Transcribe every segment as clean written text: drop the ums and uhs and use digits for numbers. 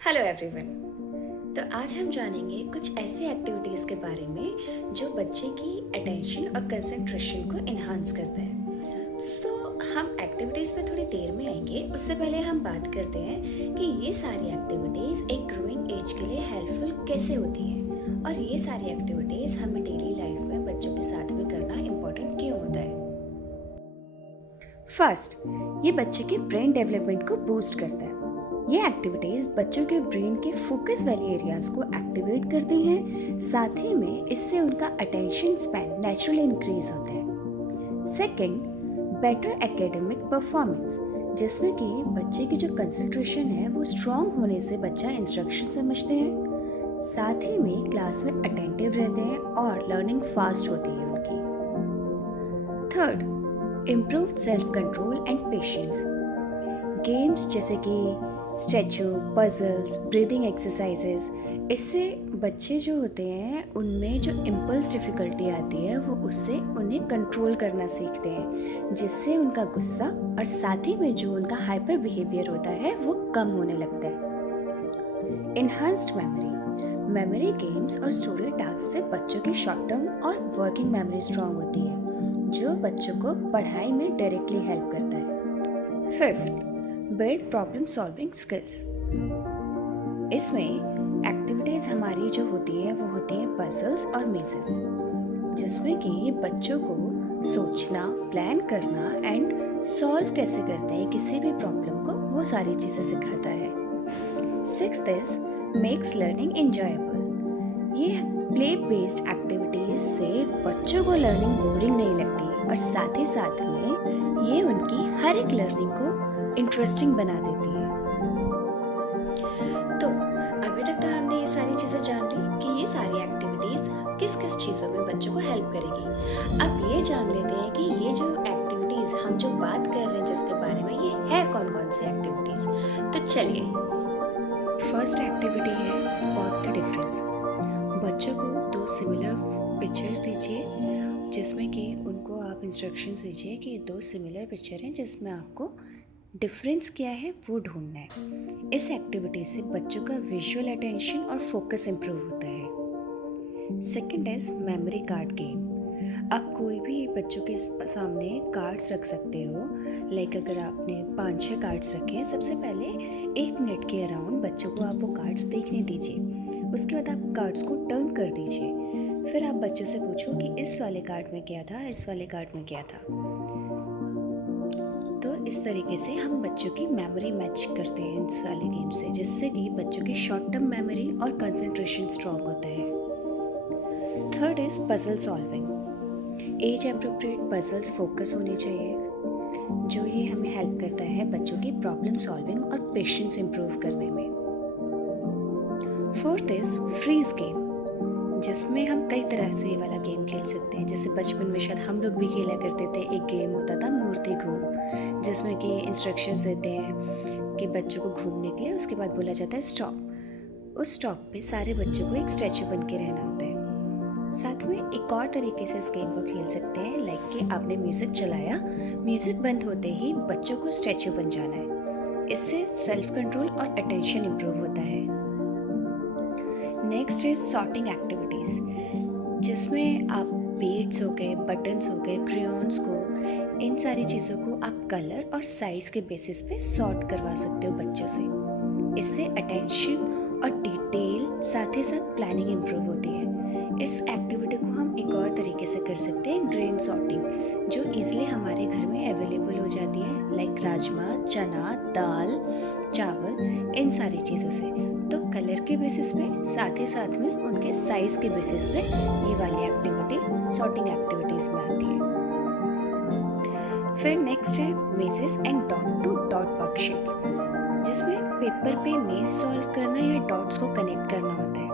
Hello everyone. तो आज हम जानेंगे कुछ ऐसी एक्टिविटीज़ के बारे में जो बच्चे की अटेंशन और कंसंट्रेशन को इन्हांस करता है। तो हम एक्टिविटीज़ पे थोड़ी देर में आएंगे, उससे पहले हम बात करते हैं कि ये सारी एक्टिविटीज़ एक ग्रोइंग एज के लिए हेल्पफुल कैसे होती हैं और ये सारी एक्टिविटीज़ हमें डेली लाइफ में बच्चों के साथ में करना इम्पोर्टेंट क्यों होता है। फर्स्ट, ये बच्चे के ब्रेन डेवलपमेंट को बूस्ट करता है। ये एक्टिविटीज़ बच्चों के ब्रेन के फोकस वाले एरियाज को एक्टिवेट करती हैं, साथ ही में इससे उनका अटेंशन स्पैन नेचुरली इंक्रीज होता है। सेकंड, बेटर एकेडमिक परफॉर्मेंस, जिसमें कि बच्चे की जो कंसंट्रेशन है वो स्ट्रॉन्ग होने से बच्चा इंस्ट्रक्शन समझते हैं, साथ ही में क्लास में अटेंटिव रहते हैं और लर्निंग फास्ट होती है उनकी। Third, improved self control and patience. Games जैसे कि स्टैचू, पजल्स, ब्रीदिंग एक्सरसाइजेस, इससे बच्चे जो होते हैं उनमें जो इम्पल्स डिफ़िकल्टी आती है वो उससे उन्हें कंट्रोल करना सीखते हैं, जिससे उनका गुस्सा और साथ ही में जो उनका हाइपर बिहेवियर होता है वो कम होने लगता है। इन्हांस्ड मेमोरी गेम्स और स्टोरी टास्क से बच्चों की शॉर्ट टर्म और वर्किंग मेमोरी स्ट्रांग होती है, जो बच्चों को पढ़ाई में डायरेक्टली हेल्प करता है। Fifth, build problem solving skills. इसमें एक्टिविटीज़ हमारी जो होती है वो होती है पजल्स और मेजेस, जिसमें कि ये बच्चों को सोचना, प्लान करना एंड सॉल्व कैसे करते हैं किसी भी प्रॉब्लम को, वो सारी चीज़ें सिखाता है। Sixth is makes learning enjoyable. ये प्ले बेस्ड एक्टिविटीज से बच्चों को लर्निंग बोरिंग नहीं लगती और साथ ही साथ में ये उनकी हर एक लर्निंग को इंटरेस्टिंग बना देती है। तो अभी तक तो हमने ये सारी चीज़ें जान ली कि ये सारी एक्टिविटीज़ किस किस चीज़ों में बच्चों को हेल्प करेगी। अब ये जान लेते हैं कि ये जो एक्टिविटीज़ हम जो बात कर रहे हैं जिसके बारे में, ये है कौन कौन सी एक्टिविटीज़। तो चलिए, फर्स्ट एक्टिविटी है स्पॉट द डिफरेंस। बच्चों को दो सिमिलर पिक्चर्स दीजिए, जिसमें कि उनको आप इंस्ट्रक्शंस दीजिए कि दो सिमिलर पिक्चर हैं जिसमें आपको डिफरेंस क्या है वो ढूंढना है। इस एक्टिविटी से बच्चों का विजुअल अटेंशन और फोकस इम्प्रूव होता है। Second is memory card game. आप कोई भी बच्चों के सामने कार्ड्स रख सकते हो। लाइक अगर आपने 5-6 कार्ड्स रखे हैं, सबसे पहले 1 मिनट के अराउंड बच्चों को आप वो कार्ड्स देखने दीजिए। उसके बाद आप कार्ड्स को टर्न कर दीजिए। फिर आप बच्चों से पूछो कि इस वाले कार्ड में क्या था, इस वाले कार्ड में क्या था। तो इस तरीके से हम बच्चों की मेमोरी मैच करते हैं इस वाले गेम से, जिससे कि बच्चों की शॉर्ट टर्म मेमोरी और कंसंट्रेशन स्ट्रॉन्ग होता है। Third is puzzle solving. Age appropriate puzzles focus होने चाहिए, जो ये हमें हेल्प करता है बच्चों की प्रॉब्लम सॉल्विंग और पेशेंस इंप्रूव करने में। फोर्थ इज फ्रीज गेम, जिसमें हम कई तरह से ये वाला गेम खेल सकते हैं। जैसे बचपन में शायद हम लोग भी खेला करते थे, एक गेम होता था मूर्ति घूम, जिसमें कि इंस्ट्रक्शंस देते हैं कि बच्चों को घूमने के लिए, उसके बाद बोला जाता है स्टॉप। उस स्टॉप पे सारे बच्चों को एक स्टैचू बन के रहना होता है। साथ में एक और तरीके से इस गेम को खेल सकते हैं, लाइक कि आपने म्यूज़िक चलाया, म्यूज़िक बंद होते ही बच्चों को स्टैचू बन जाना है। इससे सेल्फ कंट्रोल और अटेंशन इम्प्रूव होता है। नेक्स्ट इज सॉर्टिंग एक्टिविटीज़, जिसमें आप बीड्स हो गए, बटन्स हो गए, क्रेयॉन्स को, इन सारी चीज़ों को आप कलर और साइज़ के बेसिस पे सॉर्ट करवा सकते हो बच्चों से। इससे अटेंशन और डिटेल साथ ही साथ प्लानिंग इम्प्रूव होती है। इस एक्टिविटी को हम एक और तरीके से कर सकते हैं, ग्रेन सॉर्टिंग, जो ईजिली हमारे घर में अवेलेबल हो जाती है, लाइक राजमा, चना, दाल, चावल, इन सारी चीज़ों से। तो कलर के बेसिस पे साथ ही साथ में उनके साइज़ के बेसिस पे ये वाली एक्टिविटी सॉर्टिंग एक्टिविटीज़ में आती है। फिर नेक्स्ट है mazes and dot to dot worksheets, जिसमें पेपर पे मेज सॉल्व करना या डॉट्स को कनेक्ट करना होता है।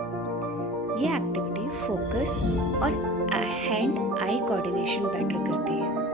ये एक्टिविटी फोकस और हैंड आई कोऑर्डिनेशन बेटर करती है।